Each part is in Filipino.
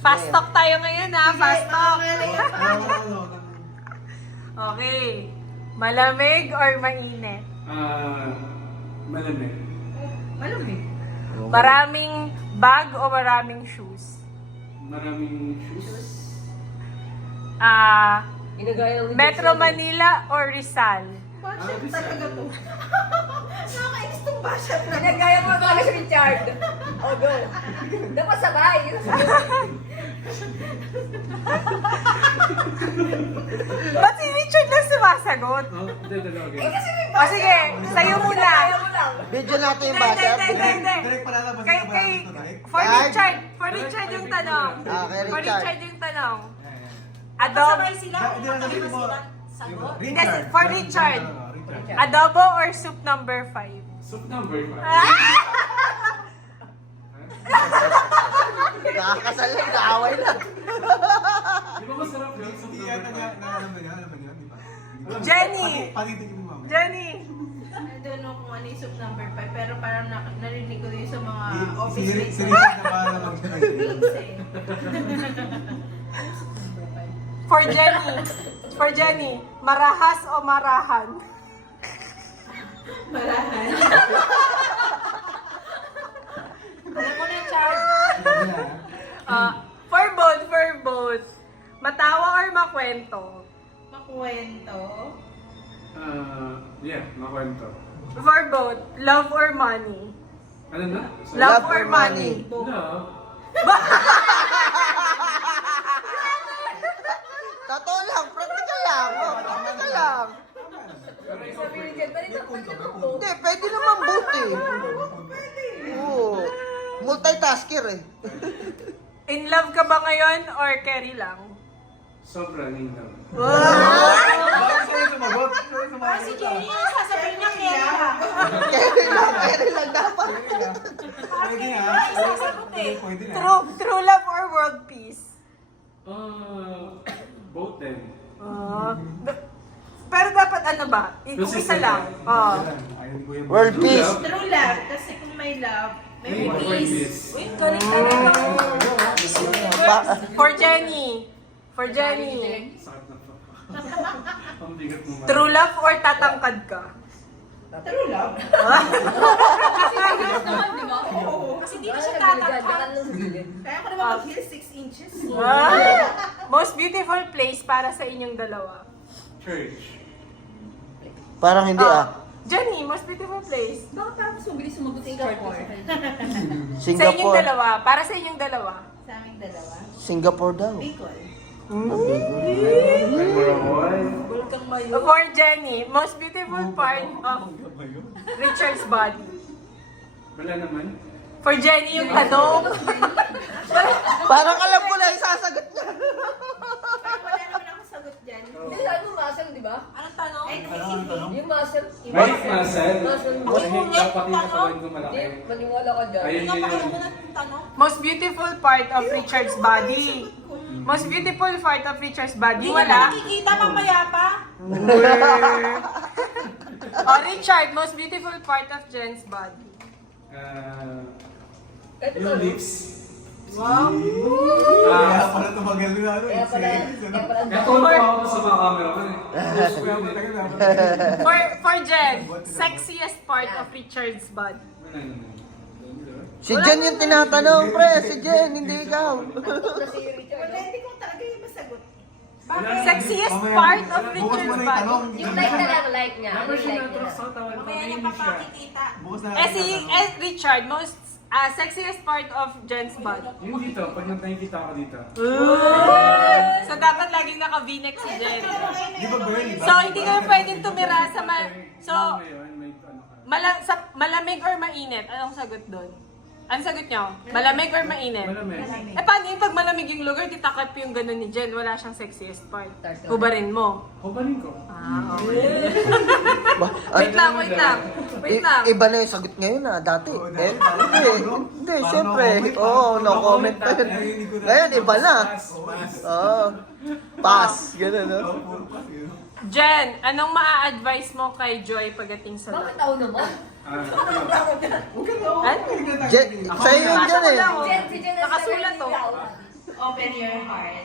Fast talk tayo ngayon ha, fast talk. Okay. Malamig or mainit? Malamig. Malamig. Maraming bag o maraming shoes? Maraming shoes. Metro Manila or Rizal? Bashat talaga to. Nakakainis tong bashat na. Ginagaya mo talaga si Richard. O, go. Dapat sabay. Ba't si Richard lang sumasagot? Hindi, dalawa. O sige, sa'yo muna. Video natin yung Hindi, basa. hindi. Direct palalabas Kay, na ba kay, ito, direct? for Richard yung tanong. Kay For Richard. Richard yung tanong. Hindi na sabihin mo. Hindi, for Richard. Adobo or soup number 5? Soup number 5. Nakakasal lang, naaway lang. Di ba masarap yun? Soup Hindi number yata 5. alam mo yun, di ba? Jenny! Palitigin mo mamaya. Jenny! I don't know kung ano yung soup number 5, pero parang narinig ko yun sa mga office Si mates. Richard na bahala mag-choice. For Jenny, marahas o marahan? Marahan. Alam mo na, Chad. For both. Matawa or makwento? Makwento. Yeah, makwento. For both, love or money? Ano na? Love or money? Love. Totoo lang, practical lang. Practical lang. Sabi ni Richard, balik ako mo. Hindi, pwede naman both eh. Oo. Multitasker eh. In love ka ba ngayon or carry lang? Sobrang in love. Bakit sa'yo sumagot? Sa'yo sumagot. Si Jenny yung sasabihin niya kaya. Kaya lang dapat. Pwede nga. Pwede na. True love or world peace? Both them. Pero dapat ano ba? Kung isa lang. Ayun ko yung World peace. True love, kasi kung may love, may peace. Uy, galing talaga. For Jenny. For Jenny. Sakit na po. Ang bigat mo. True love or tatangkad ka? True love. Kasi di na siya tatangkad. Kaya ko naman mag-heal 6 inches. Most beautiful place para sa inyong dalawa? Church. Parang hindi ah. Jenny, most beautiful place? Bakit parang mas mabilis sumagot si Richard? Sa inyong Singapore. dalawa. Para sa inyong dalawa. Sa aming dalawa. Singapore daw. Bicol. For Jenny, most beautiful part of Richard's body? Wala naman. For Jenny yung tanong. Parang alam ko na yung sasagot niya. Parang wala naman ako sagot dyan. Hindi sabi mo muscle, di ba? Anong tanong? Ay, nakikita. Yung muscle. Right muscle. Muscle. Kasi dapat yung katawan ko malaki. Hindi, maniwala ka dyan. Ayun yun yun. Most beautiful part of Richard's body? Most beautiful part of Richard's body? Wala. Nakikita mamaya pa. Richard, most beautiful part of Jen's body? Yung lips. Kaya pala tumagal na ano. Kaya pala, kaya pala. Kaya tulog ako sa mga camera ko eh. Gusto ko yun eh. For Jen, sexiest part of Richard's body? Wala naman. Si Jen yung tinatanong, pre. Si Jen, hindi ikaw. Na si Richard. Wala, hindi ko talaga yung masagot. Sexiest part of Bukas mo Richard's na yung body? tanong. Yung like na lang, like niya. Never Ano yung siya like niya? natulog sa tawag. Mamaya niya papakikita. Bukas na Richard, most sexiest part of Jen's body? Yung dito, pag nakikita ako dito. So dapat laging naka-v-neck si Jen. Di ba girl, di ba? So hindi kami pwedeng tumira sa So, Ngayon, may ano ka. malamig or mainit? Anong sagot doon? Anong sagot niyo? Malamig or mainit? Malamig. Paano yung pag malamig yung lugar, titakip yung gano'n ni Jen, wala siyang sexiest part. Hubarin mo. Hubarin ko. Okay. Ba- Wait lang. Wait lang. Iba na yung sagot ngayon ah, dati. Oo, Eh, dati. hindi, Parang siyempre. no comment, Oo, no no comment comment pa yun. Narinig ko na. Ngayon, iba na. Pass, pass. Oo. Pass. Ganun, no? Oh, puro pass yun. Jen, anong maa-advise mo kay Joy pagdating sa Bakit love? ako naman? Jen, sa'yo yun dyan eh. Nabasa ko lang, oh. Si Jen Nakasulat, oh. Open your heart.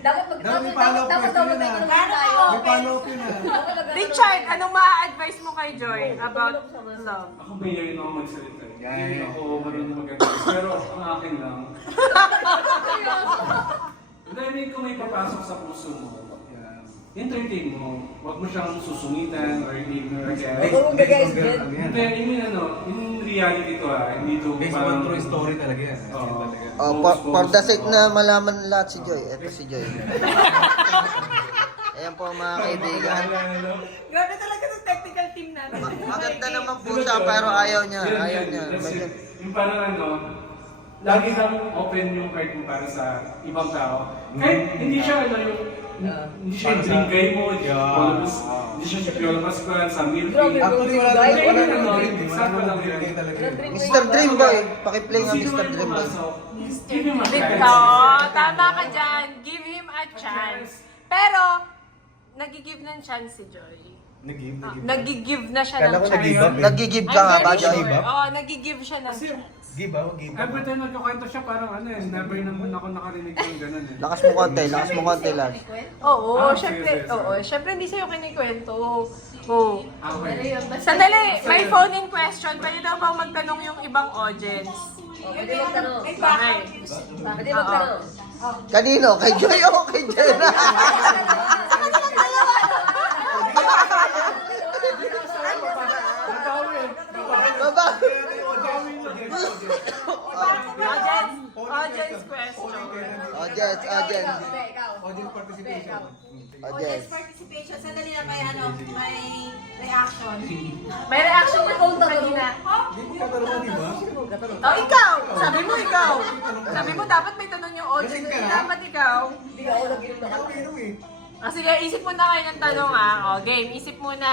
Dapat May follow-up question yun ah. May follow-up yun ah. Richard, anong ma-advise mo kay Joy about love? Ako mahihayin ako magsalita. Yeah. Hindi ako marunong mag-advise. Pero ang akin lang. I mean, kung may papasok sa puso mo, entertain mo. Huwag mo siyang susungitan or ignore again. Hindi, I mean in reality to hindi to Based on true story talaga yan. Oh, for the sake na malaman lahat si Joy. Ito si Joy. Ayan po mga kaibigan. Grabe talaga sa technical team natin. Maganda naman po siya pero ayaw niya. Ayaw niya. That's it. Yung parang lagi kang open yung heart mo para sa ibang tao. Kahit hindi siya hindi siya yung drink guy mo, hindi siya si Piolo Pascual, sa milk tea. Actually, wala Sakto lang yan. Mr. Dreamboy. Pakiplay nga Sino Mr. man Dreamboy. pumasok, give him a chance. Oo, tama ka dyan. Give him a chance. Pero, nagigive ng chance si Joy. Nagigive na siya Kala ng ko chance. nag-give up eh. Nag-give ka nga ba, I'm very Joy? sure. Oo, nagigive siya ng chance. Give up, give up. Every time nagkakwento siya, parang never naman ako nakarinig ng ganun eh. Lakas mo konti lang. Oo, Ah, syempre, sige, sige. syempre hindi sa'yo kinikwento. Oo. Okay. Sandali, may phone-in question. Pwede daw bang magtanong yung ibang audience? Pwede magtanong. Okay. Pwede magtanong. Kanino? Kay Joy o kay Jenna? Baba! Audience question. Audience. Audience participation. Audience. Participation. Sandali na may may reaction. May reaction na kung kanina. Hindi mo katanungan, di ba? Oh, ikaw! Sabi mo ikaw! Sabi mo dapat may tanong yung audience. Lasing ka Hindi na? dapat ikaw. Hindi ako nag-inom na Ako minum eh. Sige, isip muna kayo ng tanong O, game. Isip muna.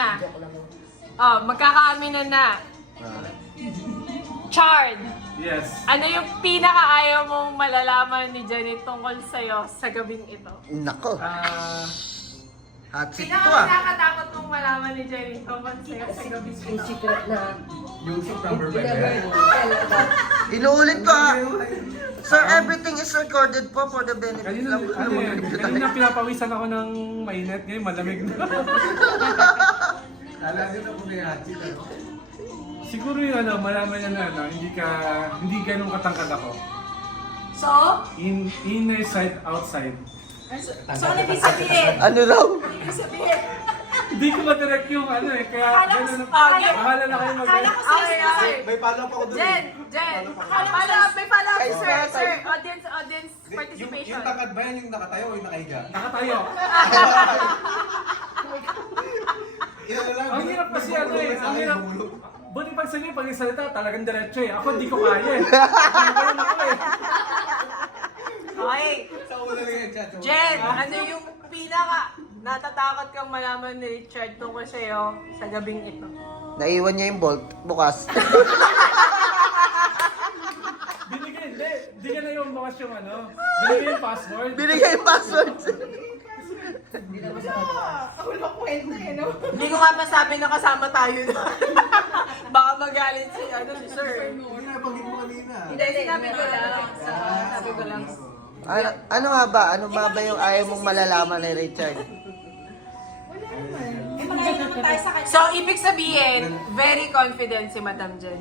Magkakaaminan na. Chard! Yes. Ano yung pinakaayaw mong malalaman ni Jenny tungkol sa'yo sa gabing ito? Nako. Ah, Hot seat ito ah. Pinaka-nakakatakot mong malaman ni Jenny tungkol sa'yo sa gabing Yung ito? secret na Yung soup number 5 never eh. Inuulit ko ah. Sir, everything is recorded po for the benefit kanina, of kanina pinapawisan ako ng mainit, ngayon malamig na. Lalagyan na po na yung hot seat, ano? Siguro yung malaman niya na hindi ganun katangkad ako. So, Inner side, outside. so ano ibig sabihin? Ano raw? Ibig sabihin, Hindi ko madirect yung kaya ganun ang bahala na kayo akala ko Okay, okay. May follow up ako doon. Jen! May follow-up Ay, sir. sir. Sir, audience participation. Yung takad ba yan yung nakatayo o yung nakahiga? Nakatayo. Yan na lang. Ang hirap kasi ang hirap. Buti pag sa pag salita talagang diretso eh. Ako hindi ko kaya eh. Ganun ako eh. Okay. Sa una lang yan, chat. Jen, ano yung pinaka natatakot kang malaman ni Richard tungkol sa'yo sa gabing ito? Naiwan niya yung bolt bukas. Binigay na yung bukas yung binigay yung password. Binigay yung password. wala kwento eh, no? Hindi ko nga masabi na kasama tayo na. Baka magalit si sir. Hindi na nabanggit mo kanina. Hindi, sinabi ko lang. Sabi ko lang. Ano nga ba? Ano nga ba yung ayaw mong malalaman ni Richard? Eh, magaling naman tayo sa kanya. So, ibig sabihin, very confident si Madam Jen.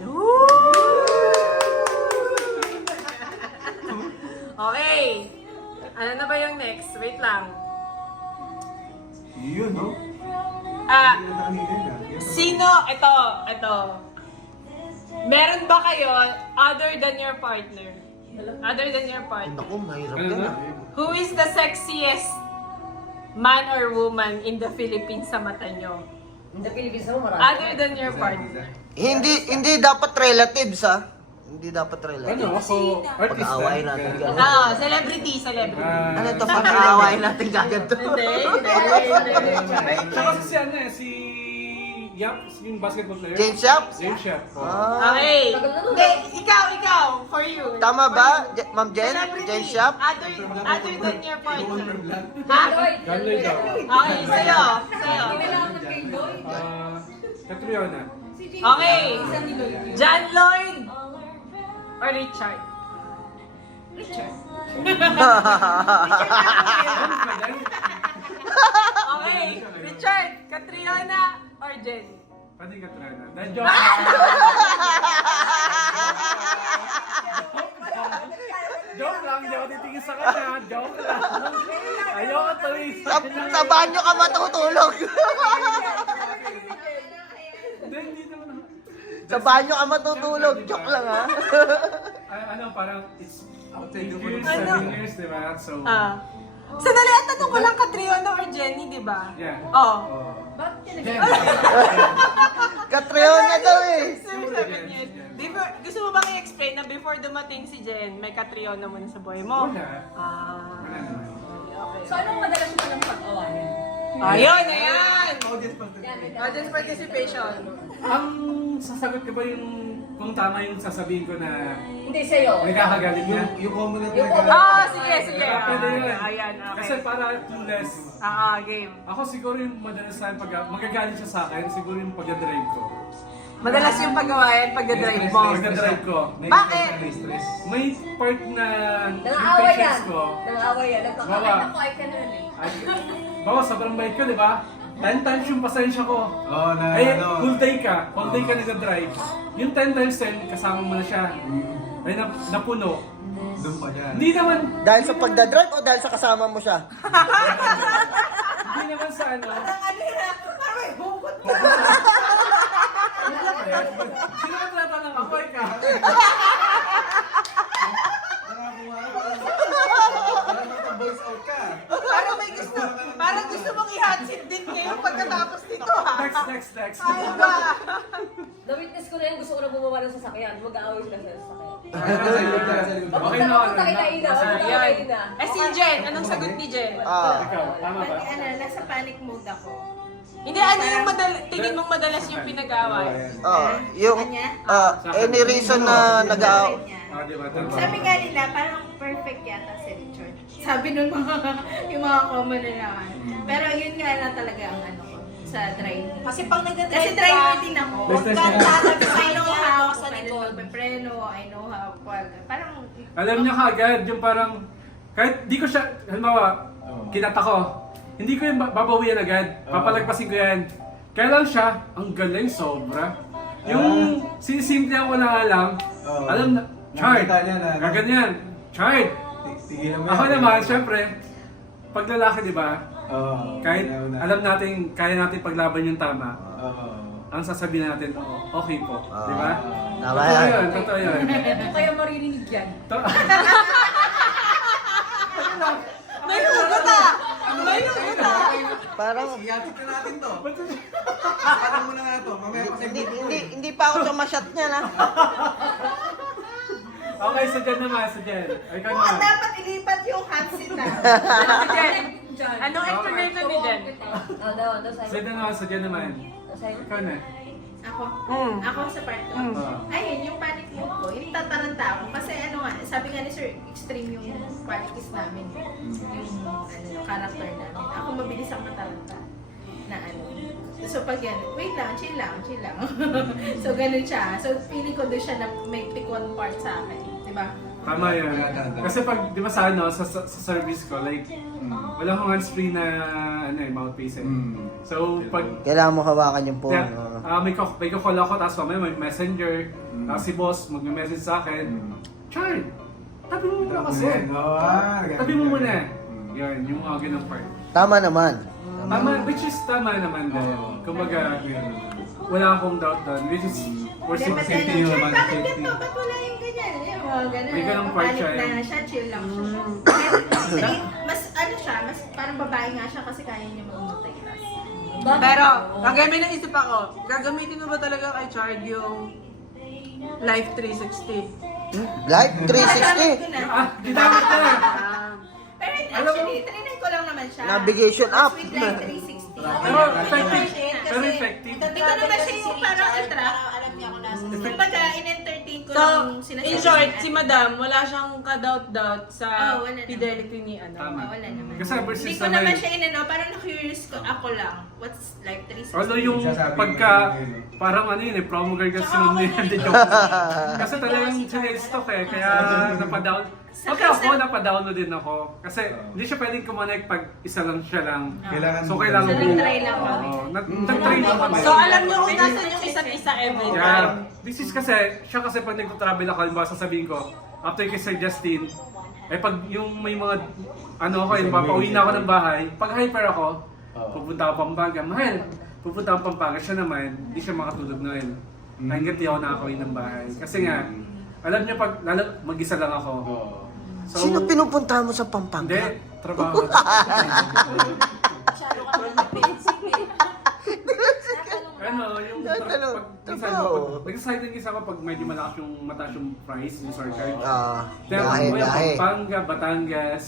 Okay. Ano na ba yung next? Wait lang. Yun, no? Ah, Hindi na kanina na. sino, ito. Meron ba kayo other than your partner? Other than your partner? Naku, mahirap Ano yan na? ah. Who is the sexiest man or woman in the Philippines sa mata nyo? In the Philippines naman marami. Other than your partner. Hindi dapat relatives ah. Hindi dapat relatives. Ako, artist Pag-aaway natin gano'n. Celebrity. Ano to? Pag-aaway natin gaganto. Hindi. Tsaka si Yap, yung basketball player. James Yap? James Yap. Ah. Okay. Hindi, ikaw, for you. Tama ba, Ma'am Jen? Celebrity. Jen Shop? Other than your partner. Ha? Ha? Gano'n daw. Okay, sa'yo. Catriona. Okay. John Lloyd or Richard? Richard. Okay, Richard, Catriona, or Jenny? Pati Katrina. Dahil joke. Joke lang, hindi ako titingin sa kanya. Joke lang. Ayoko tuloy Sa banyo ka matutulog. Hindi naman. Sa banyo ka matutulog. Joke lang ha. Ano, parang it's Outside the 8 years, Ano? 7 years, di ba? So, Sandali, at tanong ko lang Catriona or Jenny, di ba? yeah. Oh. Katriona daw eh. Sabi niya, gusto mo bang i-explain na before dumating si Jen, may Catriona mo na sa buhay mo? Wala. Ah. Wala naman. So, anong madalas mo ng pag-awayan? Ayun, ayan! Audience Audience participation. Ang sasagot ko ba yung kung tama yung sasabihin ko na Hindi sa'yo. nagkakagalit na? Yung common na Yung Ah, sige, sige. Pwede yun. Ayan, okay. Kasi para clueless. Game. Ako siguro yung madalas na pag magagalit siya sa akin, siguro yung pag-drive ko. Madalas yung pag-awayan, pag-drive mo. Pag-drive ko. Bakit? May part na Nang-aaway yan. impatience ko. Nang-aaway yan. Bawa. Nagkakaroon ako ay kanan eh. Ay, bawa, sobrang bait ko, di ba? 10 times yung pasensya ko. Oo, na Ay, ano. full day ka. Full day ka nag-drive. Yung 10 times 10, kasama mo na siya. Ay, napuno. Doon pa yan. Hindi naman, Dahil sa pagdadrive o dahil sa kasama mo siya? hindi naman sa ano. Sino ba tinatanong ako? Ikaw. Voice out ka. Parang gusto mong i-hotseat din ngayon pagkatapos nito, ha? Next. Ay, ba? Na-witness ko na yan. Gusto ko na bumaba ng sasakyan. Mag-aaway sila sa sasakyan. Okay na, Punta kita Ina. Punta kita Ina. Eh, si Jen, anong sagot ni Jen? Ikaw, tama ba? Nasa panic mode ako. Hindi, ano yung tingin mong madalas yung pinag-away? Yung any reason na nag-aaw. Di ba? Tama. Sabi nga nila, parang perfect yata si Richard. Sabi nung mga, yung mga common na naman. Pero yun nga lang talaga ang ano ko, sa driving. Kasi pag Kasi nag-drive driver din ako. Best test Huwag niya. kang I know how, sa paano likod. magpapreno, I know how, parang, Alam niya kaagad, yung parang, kahit di ko siya, halimbawa, kinata ko, hindi ko yung babawian agad, papalagpasin ko yan. Kaya lang siya, ang galing sobra. Yung sinisimplihan ko na nga lang, alam na, Chard, Nakita niya na, ano? gaganyan, Chard. Tigilan mo Ako yan. naman, syempre, pag lalaki, di ba, Oo. kahit Ayaw na. alam natin, kaya natin paglaban yung tama, Oo. ang sasabihin natin, oo, okay po, di ba? Tama Totoo yan. yun, totoo yun. Hindi kaya maririnig yan. May hugot ah! May hugot ah! Parang Iyatik na natin to. Parang muna na to. Mamaya pa hindi pa ako sumashot niya na. Okay, sa Jen naman, sa Jen. Ikaw mukhang naman. dapat ilipat yung hot seat na. Si Jen, anong explanation ni Jen? Daw Sa sa'yo. Jen naman, sa Jen naman. Sa'yo. Ikaw na. Ako, Mm. ako sa part ko. Ayun, yung panic mode ko, yung tataranta ako. Kasi ano nga, sabi nga ni Sir, extreme yung qualities namin. Yung character namin. Ako mabilis ang mataranta. Na ano. So pag yan, wait lang, chill lang. So ganun siya. So feeling ko doon siya na may pick one part sa akin. Diba? Tama yun. Kasi pag, di ba sa ano, sa service ko, like, wala akong hands-free na, ano eh, mouthpiece eh. So, pag, Kailangan mo hawakan yung phone. may call ako, tapos mamaya may messenger, tapos si boss mag-message sa akin, Chard, tabi mo muna kasi. Tabi mo muna. Yun, yung mga ganang part. Tama naman. Tama, which is tama naman dahil, kumbaga, wala akong doubt doon, which is, for Hindi, ba't safety ano, yun. Chard, bakit ganito? Ba't wala yung ganyan? Yung mga ganun. May ganung part siya, Panic eh. na siya, chill lang siya. Actually, mas ano siya, mas parang babae nga siya kasi kaya niya mag-multitask. Pero, may naisip ako, gagamitin mo ba talaga kay Chard yung Life 360? Live Nagamit ko 360. na. Ginamit ko na. Pero Alam mo- actually, trinay ko lang naman siya. Navigation app. With Life 360. Pero effective. Pero effective. Hindi ko naman siya yung parang attract. Alam niya kung nasa Kumbaga, in-entertain ko So, lang sinasabi. in short, niya. si Madam, wala siyang ka-doubt-doubt sa Oh, wala naman. fidelity ni ano. Tama. Wala naman. Kasi versus Hindi ko naman siya inano, parang na-curious ko ako lang. What's Life 360? Although yung Sasabi pagka, mo yun. parang ano yun eh, promo girl kasi nung hindi joke. Kasi talagang sinestock eh, kaya napadown. Sa Okay ako, first- napadownload din ako. Kasi hindi siya pwedeng kumonect pag isa lang siya lang. Kailangan So kailangan So, nag-try lang Oo, kami. nag-try lang kami. So alam nyo kung nasan yung isa't isa every Yeah. time. This is kasi, siya kasi pag nagto-travel ako, halimbawa sasabihin ko, after kay Sir Justin, pag yung may mga, yung papauwi na ako ng bahay, pag hyper ako, pupunta ako Pampanga, mahal, pupunta ako Pampanga, siya naman, hindi siya makatulog na yun. Hanggang di ako nakakauwi ng bahay. Kasi nga, alam niyo pag, lalo, mag-isa lang ako. So, Sino pinupuntahan mo sa Pampanga? Hindi, trabaho. Masyado ka naman na-basic eh. Yung Trabaho. nag-excited isa ako pag medyo mataas yung price, yung surcharge. Biyahe, Tapos biyahe. Pampanga, Batangas.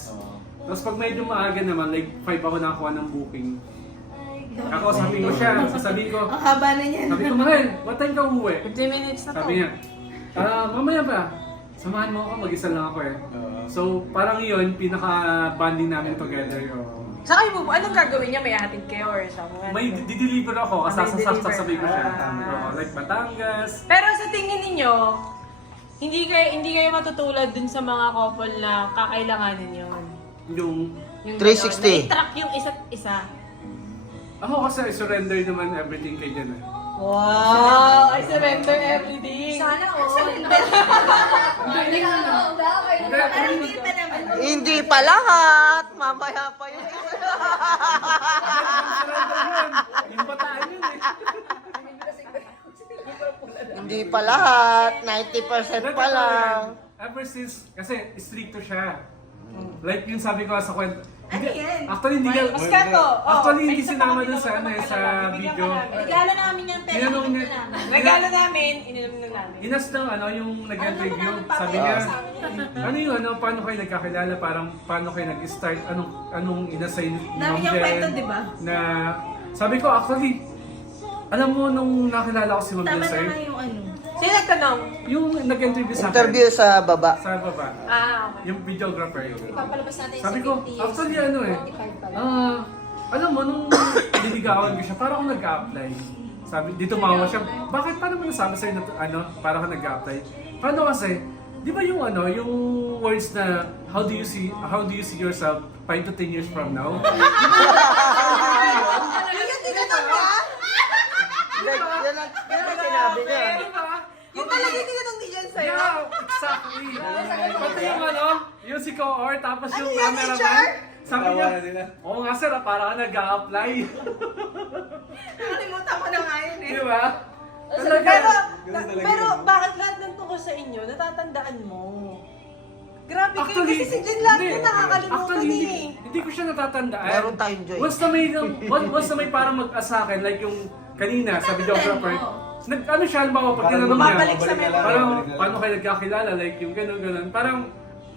Tapos pag medyo maaga naman, like 5 ako nakakuha ng booking. Ako, sabi ko siya, sasabihin ko, Ang haba na niyan. sabi ko, Mahal, what time ka uuwi? 50 minutes na to. Sabi niya, mamaya ba? Samahan mo ako, mag-isa lang ako eh. So, parang yun, pinaka-bonding namin together. Sa kayo po, anong gagawin niya? May hatid kayo or something? May dideliver ako, May deliver. sasabihin ko siya. Ah. Like Batangas. Pero sa tingin ninyo, hindi kayo matutulad dun sa mga couple na kakailanganin yun. Yung, Yung 360. gano'n, na-i-track yung isa't isa. ako kasi I surrender naman everything kay Jen eh. Wow! I surrender everything. Sana all. Parang hindi pa naman. Hindi pa lahat. Mamaya pa yun. Surrender yun! Yung bataan yun eh. Hindi pa lahat. 90% pa lang. Ever since, kasi stricto siya. Like yung sabi ko sa kwento. Ano yan? Actually, hindi ka... Mas ka to. Actually, hindi sinama dun sa, sa video. Regalo namin yan, pero Tinanong hindi niya, ko namin. Regalo namin, ininom na namin. inas ng yung nag-review. Sabi niya, ano yung paano kayo nagkakilala? Parang paano kayo nag-start? Anong inassign ni Dami Ma'am niyang Jen? kwento, di ba? Na, sabi ko actually, alam mo nung nakilala ko si Ma'am Tama Jen, sir, naman yung ano. Sino nagtanong? yung nag-interview sa akin, Interview sa baba. sa baba, Ah, okay. yung videographer. Papalabas natin Sabi sa ko, 50 years. actually alam mo, nung niligawan ko siya, parang ako nag-a-apply. Sabi, dito mawa siya, bakit paano mo nasabi sa'yo na parang ako nag-a-apply? Paano kasi, di ba yung yung words na, how do you see yourself 5 to 10 years from now? Yan ang sinabi niya. Yung talaga yung tinanong ni Jen sa'yo. Yeah, exactly. Pati yung yung si Coor, tapos yung yan, cameraman. HR? Sabi niya, oo nga sir, parang ka nag-a-apply. Nakalimutan ko na nga yun eh. Di ba? Pero bakit lahat ng tungkol sa inyo, natatandaan mo? Grabe kayo, Actually, kasi si Jen lahat hindi. mo nakakalimutan Actually, eh. hindi ko siya natatandaan. Meron tayong joy. Once na may parang mag-asakin, like yung kanina sa videographer, nag-ano siya, halimbawa, pag Parang tinanong niya, bumabalik sa memory. parang paano kayo nagkakilala, like yung gano'n, parang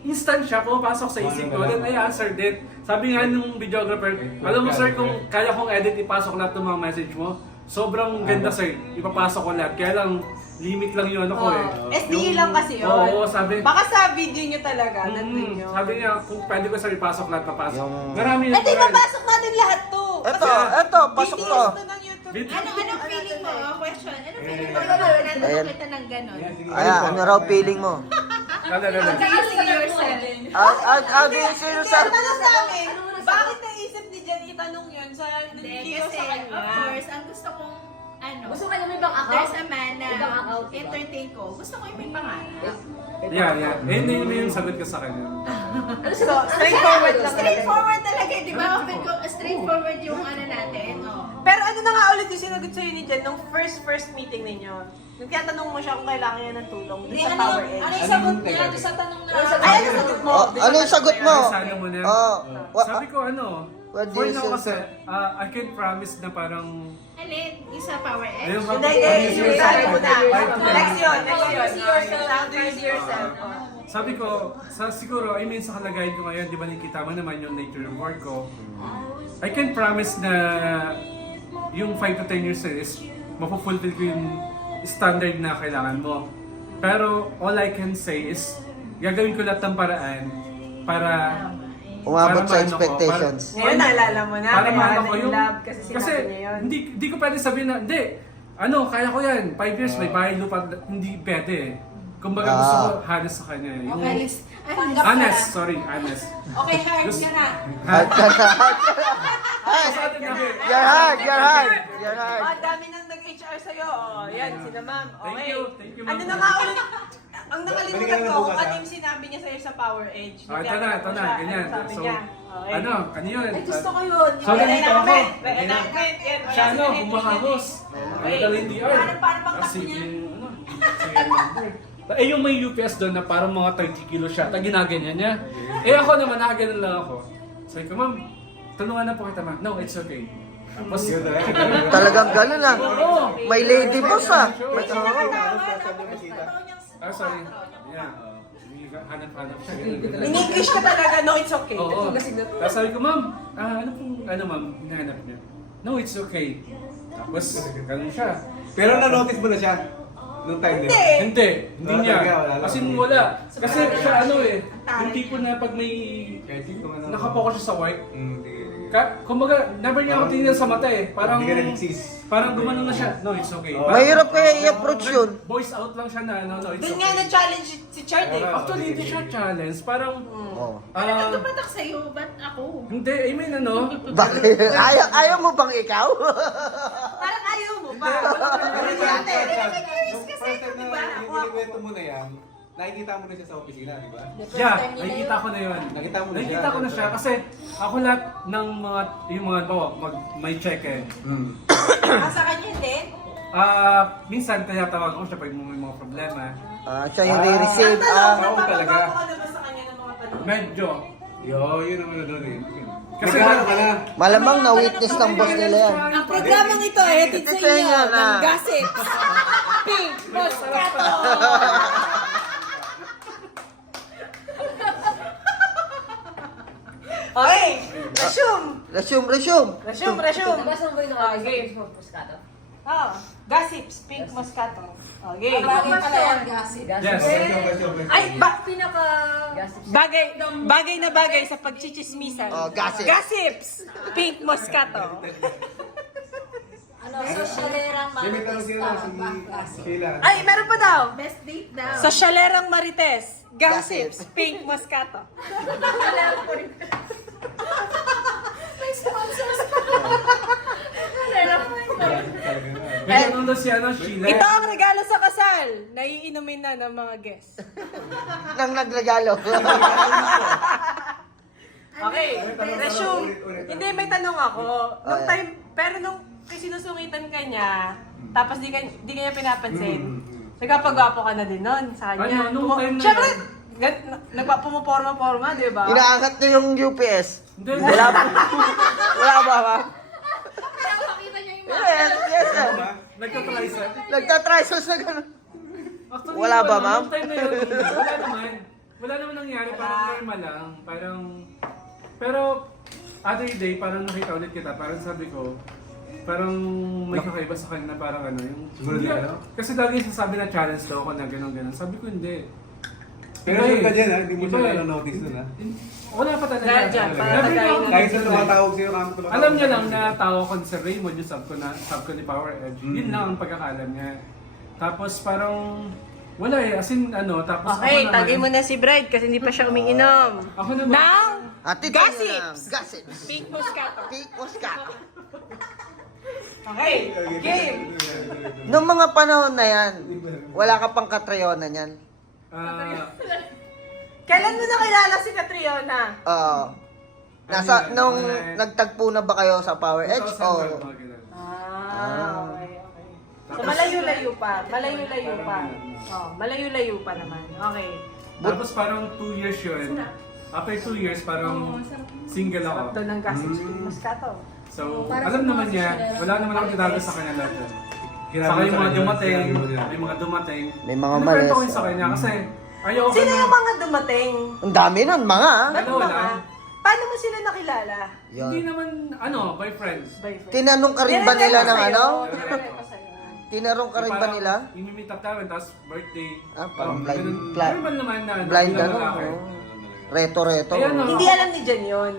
instant siya, pumapasok sa isip ko, then I answered it. Sabi nga nung videographer, alam mo sir, kung kaya kong edit, ipasok lahat ng mga message mo, sobrang ganda sir, ipapasok ko lahat. Kaya lang, limit lang yung ko eh. SDE lang kasi yun. Oo, sabi. Baka sa video nyo talaga, nandun yun. Sabi niya, kung pwede ko sir ipasok lahat, papasok. Yung- Marami Eh di papasok natin lahat to. Ito, pasok to. BTS to ng YouTube. Anong feeling mo? Question. Anong feeling mo? Ayan. Natanong kita ng gano'n. Ayan, ano raw feeling mo? Lala. Do you see yourself? How do you see yourself? Tanong sa amin, bakit naisip ni Jen itanong yun sa Hindi, video kasi sa kanya? of course, ang gusto kong Gusto ka niya may ibang account? there's a man na Ibang account, diba? entertain ko. Gusto ko yung may pangarap. Yeah. Yun yung sagot ko sa kanya. So, straightforward lang. Straightforward talaga, di ba? Straightforward yung ano natin. Oh. Pero ano na nga ulit yung sinagot sa'yo ni Jen nung first meeting ninyo? Nung tinatanong mo siya kung kailangan niya ng tulong dun sa Power Edge. Ano yung sagot niya doon sa tanong na? Ay, ano sagot mo? Ano yung sagot mo? Sana mo na. Sabi ko What do for you now say, kasi, sir? I can promise na parang, Alin? Yung sa Power Edge? ayun, Hindi, sabi mo na. Five to ten. Next yun. How do you see yourself? How do you see yourself? sabi ko, siguro, sa kalagayan ko ngayon, di ba nakikita mo naman yung nature of work ko, I can promise na yung 5 to 10 years is mapufulfill ko yung standard na kailangan mo. Pero all I can say is, gagawin ko lahat ng paraan para Umabot sa maano ko, expectations. Ngayon, naalala mo na. para Kaya maano ko in yung... love kasi sinabi niya yun. hindi ko pwede sabihin na, hindi, kaya ko yan, 5 years, may bahay lupa, hindi pwede eh. kumbaga gusto ko honest sa kanya. Yung, Honest. honest, sorry, honest. Okay, hard ka na. Hard ka na. Sa atin na, You're hard, you're hard. You're hard. Oh, dami nang nag-HR sa'yo. Oh, yan, sina ma'am. Thank Okay. you, ma'am. Ano na nga ulit? Ang nakalimutan Balikan na ko kung bukas, ano ha? yung sinabi niya sa'yo sa Power Edge. Ah, ito na, ganyan. Ano sabi So, niya? Okay. ano yun? Ay, gusto ko yun. So, nandito ako. Reenactment. Yan, Siya wala ano, si bumahagos. Okay. Nagdala yung DR. Parang pagtak Kasi niya. yung, ano, serial number. Eh, yung may UPS doon na parang mga 30 kilo siya, ginaganyan niya. Eh, ako naman, nakaganon lang ako. Sabi ko, ma'am, tulungan na po kita, ma'am. No, it's okay. Tapos, Talagang ganun ah. Oo. May lady boss ah. Sure. May, oo. Ah, sorry. Yeah. Hanap-hanap siya. ganun. In English ka talaga, no, it's okay. Oo. Tapos sabi ko, ma'am, ano pong, ma'am, hinahanap niya? No, it's okay. Tapos, ganun siya. Pero na-notice mo na siya nung time na yun. Hindi Wala niya. talaga, wala lang. Kasi wala. Kasi siya yung tipo na pag may Kahit yung ano. nakapokus siya sa white, Sige. kumbaga, never niya ako tinignan sa mata eh. Parang, Hindi ka nag-insist. parang gumanon na siya. No, it's okay. Oo. Mahirap kaya i-approach yun. Voice out lang siya na, no, it's Doon nga okay. na-challenge si Chard eh. Actually, hindi siya challenge. Parang, Oh. Ano tumatak sa'yo? Ba't ako? hindi, I mean ano, Bakit? Ayaw mo bang ikaw? Parang ayaw mo ba? Nung first time na yung kinikwento mo na yan, nakikita mo na siya sa opisina, di ba? yeah, nakikita ko na yun. Nakita mo na siya. Nakikita ko na siya kasi ako lahat ng mga, yung mga, may check eh. Sa kanya din? Minsan tinatawag ko siya pag may mga problema. Siya yung re-receive. Oo, talaga. Napapagawa ka naman sa kanya ng mga tanong. Medyo. Yun ang ano doon eh. Kasi Nagkaroon ka na. Malamang na-witness ng boss nila yan. Ang programang ito ay hatid sa Sa inyo inyo na. ng Gossip. Pink Moscato. Okay, resume. Resume. Resume. Nabasa mo ba yung Ah, nakalagay game. sa Facebook, Moscato? Oh, Gossips, Pink Moscato. Okay. Bagay pala yan, gossip. Yes. Ay, Pinaka... Gossip. bagay na bagay sa pagchichismisan. Oh, gossip. Gossips, Pink Moscato. Ano, sosyalerang May may tanong sila si Sheila. Ay, meron pa daw. Best date daw. Sa Syalerang Marites, Gossips, Pink Moscato. May sponsors pa. May tanong daw si Sheila. Ito ang regalo sa kasal. Naiinumin na ng mga guests. Nang nagregalo. Okay, resume. Hindi, may tanong ako. Nung Ayan. time, pero nung sinusungitan ka niya, tapos di ka niya pinapansin, nagpapagwapo ka na din nun sa kanya. Ano, nung time na Siyempre, yun? nagpapumuporma-porma, di ba? Inaangat niya yung UPS. Hindi. Wala ba? Wala ba, ma'am? Pakita niya yung Yes, yes. Nagka-try siya. Nagtatricycles na gano'n. Actually, Wala ba, ma'am? Nung time na yun, wala naman. Wala naman nangyari, parang normal lang. Parang, pero, other day, parang nakita ulit kita, parang sabi ko, parang may kakaiba sa kanya na parang ano, yung... Siguro Hindi, di ano? Kasi lagi sasabi na challenge daw ako na gano'n. Sabi ko hindi. Pero Iba sure ka eh. dyan ha, hindi mo Iba siya eh. na-notice dun ha. Wala pa talaga. Dahil dyan, Never para na tagayin ako na- Kahit sa nag-decide. tumatawag sa'yo, kami tumatawag. Alam niya lang na tao ko si Raymond yung sub ko ni Power Edge. Yun lang ang pagkakalam niya. Tapos parang wala eh, as in ano, tapos Okay, ako tagay mo na si Bride kasi hindi pa siya umiinom. Ako naman. Now, Ati, Gossips. Gossips. Pink Moscato. Pink Moscato. Okay, game. Noong mga panahon na yan, wala ka pang katrayonan yan. Kailan mo nakilala si Catriona? Nung nagtagpo na ba kayo sa Power Edge? O Okay. So malayo-layo pa. Malayo-layo pa. Oh, malayo-layo pa naman. Okay. Tapos parang 2 years yun. After 2 years, parang single ako. Ito ng Gossips Pink Moscato. So, alam naman niya, wala naman ako tinalo sa kanya lahat yun. Saka yung mga dumating, may mga dumating. May mga Nagkwento ko malis. yun sa kanya kasi ayaw ko Sino na- yung mga dumating? Ang dami nun, mga ah. Dalawa lang. Paano mo sila nakilala? Hindi Yun. naman, by friends. Boyfriend. Tinanong ka rin ba nila ng ano? Nire-reto sa'yo. Tinanong ka rin ba nila? Imimit up namin, tapos birthday. Parang blind, ganun. blind, Normal naman na. blind bilang ano? lalaki. Reto-reto. Ayan, no. Hindi alam ni Jen yun.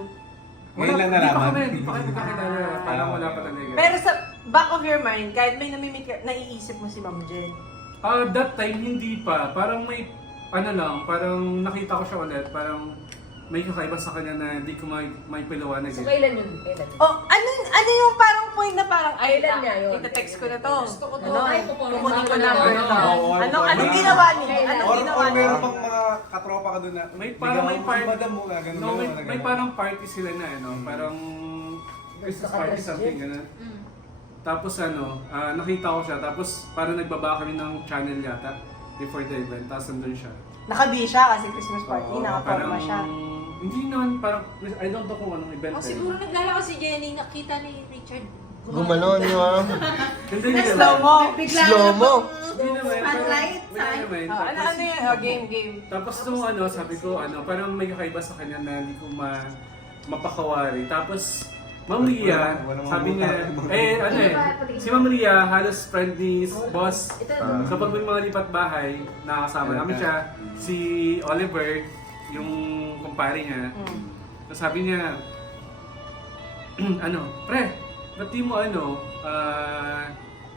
Ngayon lang Hindi pa nalaman. kami, hindi pa kami kakilala. Parang wala pa talaga. Pero sa back of your mind, kahit may namimit ka, naiisip mo si Ma'am Jen. That time, hindi pa. Parang may, parang nakita ko siya ulit. Parang may kakaiba sa kanya na hindi ko may paliwanag. So, kailan yun? Kailan? Oh, ano yung parang point na parang, ay, Kailan niya yun? ita-text ko na to. Gusto ko to. Ano, Ay, kukunin kukunin ko ko number na. to. Oo, Anong ginawa niyo? Anong Or ginawa niyo? meron pang mga katropa ka doon na May parang may ligawan party. mo, madam mo nga, ganun, No, may, ganun, may ganun. parang party sila na, parang Christmas party something, gano'n. Tapos nakita ko siya, tapos parang nagbaba kami ng channel yata before the event, tapos nandun siya. Nakabi siya kasi Christmas party, Oo, nakaporma parang- siya. Hindi naman, parang, I don't know kung anong event. Oh, siguro naglalako si Jenny, nakita ni Richard. Gumanon yun. Hindi Slow mo. Bigla Slow mo. Hindi naman. Spotlight, May naman. Oh, ano yun? Oh, game. Tapos nung sabi ko, parang may kakaiba sa kanya na hindi ko mapakawari. Tapos, Ma'am Ria, Walang sabi niya, mabuta. si Ma'am Ria, halos friend ni boss. Ah. So pag may mga lipat bahay, nakasama namin siya. Si Oliver, yung kumpare niya, so sabi niya, pre, ba't di mo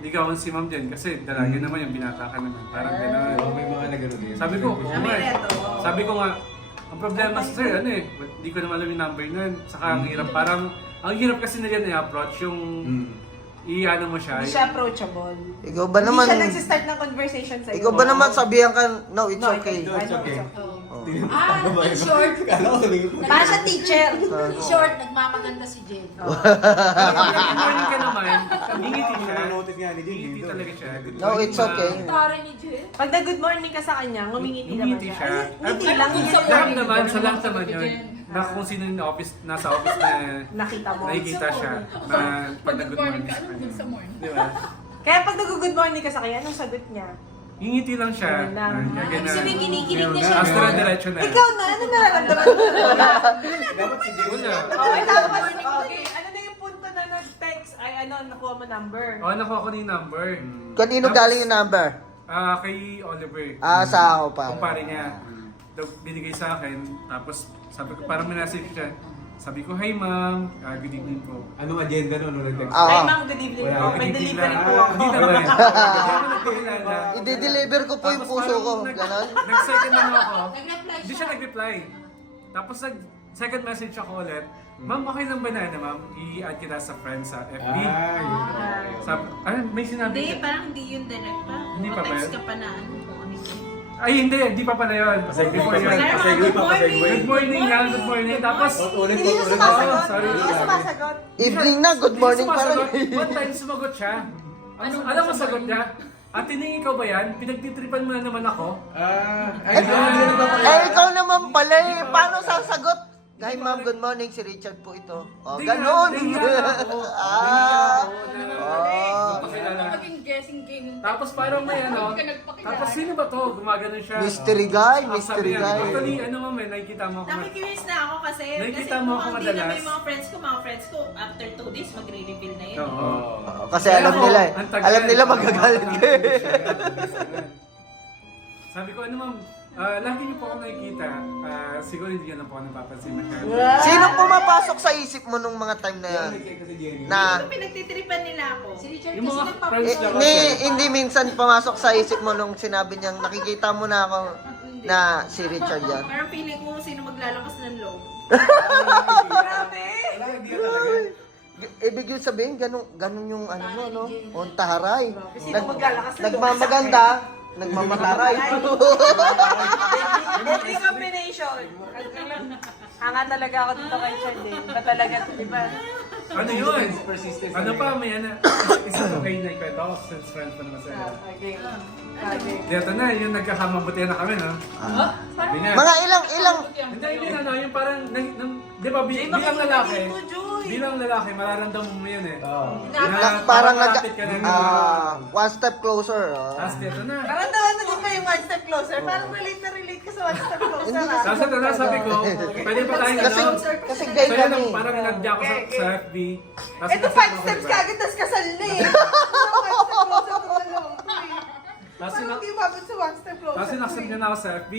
ligawan si Ma'am din kasi dalaga naman yung binata ka naman. Parang gano'n. Oo, may mga nagano din. Sabi ko, oo nga eh. Amireto. Sabi ko nga, ang problema sir, hindi ko naman alam yung number nun. Saka ang hirap, parang, ang hirap kasi na yan i-approach yung, i-ano mo siya. Hindi siya approachable. Ikaw ba naman, Hindi siya nagsistart ng conversation sa'yo. ikaw ba naman sabihan ka, no, it's No, okay. I know okay. it's okay. In short, Kala ko sabihin ko. Para sa teacher. in short, nagmamaganda si Jenny. Good morning ka naman, ngingiti siya. Notice nga ni Jing Ngingiti dito. talaga siya. Good No, morning, it's ma'am. okay. Tara ni Jen. Pag nag-good morning ka sa kanya, ngumingiti naman Ngumiti siya. siya. Ay, Ngiti lang. Ay, Ngiti sa Lahat lang. naman, sa lahat Good naman morning, yun. Jen. Na kung sino yung nasa office na Nakita mo. nakikita siya na pag nag-good morning sa kanya. morning. Di ba? Kaya pag nag-good morning ka sa kanya, anong sagot niya? Ngingiti lang siya. Yun lang. Kaya Ibig sabihin, kinikilig na siya. Astro diretso na. Ikaw na, ano nararamdaman mo? Dapat si Jing. Wala. Okay, tapos, okay. Ano na yung punto na nag-text? Ay, nakuha mo number. Nakuha ko na yung number. Kanino galing yung number? Kay Oliver. Sa ako pa. Kumpare niya. Binigay sa akin. Tapos sabi ko, parang minessage siya. Sabi ko, hi ma'am, good evening po. Anong agenda nun nung nag-text? Ah. Ay, ma'am, good evening Wala. po. May Good evening delivery lang. po ako. Hindi naman. Hindi ako nagkakilala. I-deliver ko po yung Tapos puso ko. parang Ganon. Nag-second ano ako. Nag-reply Hindi siya. siya nag-reply. Tapos second message ako ulit. Ma'am, okay lang ba na ma'am? I-add kita sa friends sa FB. Sabi, may sinabi Hindi, siya. parang hindi yun direct pa. Hindi pa ba Text yun? ka pa na ano kung ano yun. Ay, hindi pa pala yun. Before yun. Good morning yan, good morning. Tapos, Ulit. Hindi niya sumasagot. sorry. Hindi niya sumasagot. Evening na, good morning pa rin. One time sumagot siya. Alam mo sagot niya? At tining ikaw ba yan? Pinagtitripan mo na naman ako. Ikaw naman pala eh. Paano sasagot? Hi ma'am, good morning. Si Richard po ito. Hindi Ganon. nga ako. Napakilala. Maging guessing game yung Tapos parang may ano. Hindi ka nagpakilala. Tapos sino ba to? Gumagano siya. Mystery guy, Ang mystery sabi niya, guy. Actually, nakikita mo ako. Nakikurious na ako kasi Nakikita mo ako mukhang di na madalas. may mga friends ko after 2 days magre-reveal na yun. Oo. Kasi alam nila eh. Ang tagal. Alam nila magagalit ka eh. Sabi ko, ano ma'am, lagi niyo po ako nakikita. Siguro hindi niyo na po ako napapansin masyado. Sinong pumapasok sa isip mo nung mga time na yan? Kasi Jenny. Na, Ito pinagtitripan nila ako. Si Richard Yung kasi mga nagpapalala. friends lang hindi minsan pumasok sa isip mo nung sinabi niyang nakikita mo na ako na si Richard yan. Parang feeling ko kung sino maglalakas ng loob. Grabe! Wala, hindi ka talaga. Ibig yung sabihin, ganun yung ano mo, no? Ontaharay. Sino maglalakas ng loob? Nagmamaganda, nagmamataray. Deadly combination. Hanga talaga ako dito kay Chad eh. Ba talaga, di ba? Ano yun? Persistence. Ano pa, may ano, isa okay na ikwento ako since friends pa naman sila. Okay. Okay. Dito na, yung nagkakamabutihan na kami, no? Sabi niya. Mga ilang, Hindi, ano, yung parang, di ba, bilang lalaki, bilang lalaki, mararamdaman mo yun eh. parang malapit ka na. one step closer. Tapos dito na. Karandaman na din ba yung one step closer? Parang relate ka sa one step closer ah. Tapos ito na, sabi ko, pwede pa tayong Kasi, ano. kasi gay So yun, kami. parang nag-jack ko sa FB. Tapos Ito 5 steps kagad, tas kasal na eh. One step closer to the long Tapos Parang hindi umabot sa one step closer. Tapos in-accept niya na ako sa FB.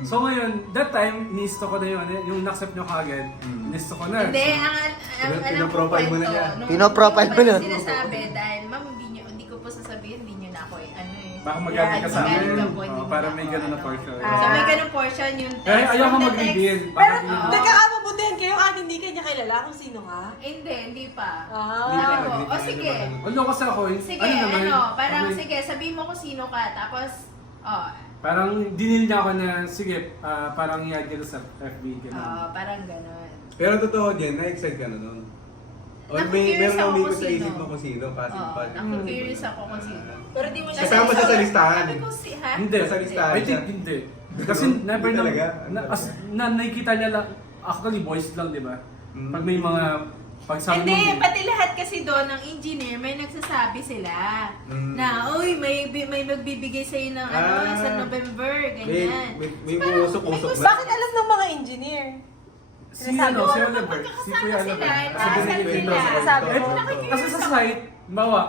So ngayon, that time, inisto ko na yung in-accept niyo kagad. Inisto ko na. Hindi, ang alam ko Pinoprofile mo na kwento, niya. nung- Pinoprofile mo nung na. sinasabi dahil ma'am hindi ko po sasabihin, hindi nyo na ako Baka magamit ka sa amin. Galit ka po, hindi Oo, mo para na may ako, ganun na portion. So may ganun portion yung text. Ayaw ko From the mag-reveal. text. Pero, Baka di- nagkakamabutihan kayo kahit hindi kanya kilala kung sino ka. Hindi pa. Ah. O sige. Ano kasi ako, Sige, naman, parang okay. sige, sabihin mo kung sino ka. Tapos, Parang dinil niya ako na, sige, parang i-add kita sa FB. Ganun. parang ganun. Pero totoo din, na-excite ka na nun. O Naku-curious meron ako umikot kung sa sino. isip mo kung sino, passive pa. Naku-curious ako kung sino. Pero di mo siya Kasama siya sa listahan. Sabi ko ha? Hindi. Sa listahan I think siya. hindi. Kasi Hindi never na, talaga? nakikita niya lang, actually boys lang, di ba? Mm. Pag may mga pagsama Hindi, pati lahat kasi doon ng engineer, may nagsasabi sila na, uy, may magbibigay sa'yo ng sa November, ganyan. May usok-usok na. Bakit alam ng mga engineer? si Oliver, si Magkakasama Kuya sila, Oliver. nakasan sila. Sabi Eh, ko. kasi sa site, bawa,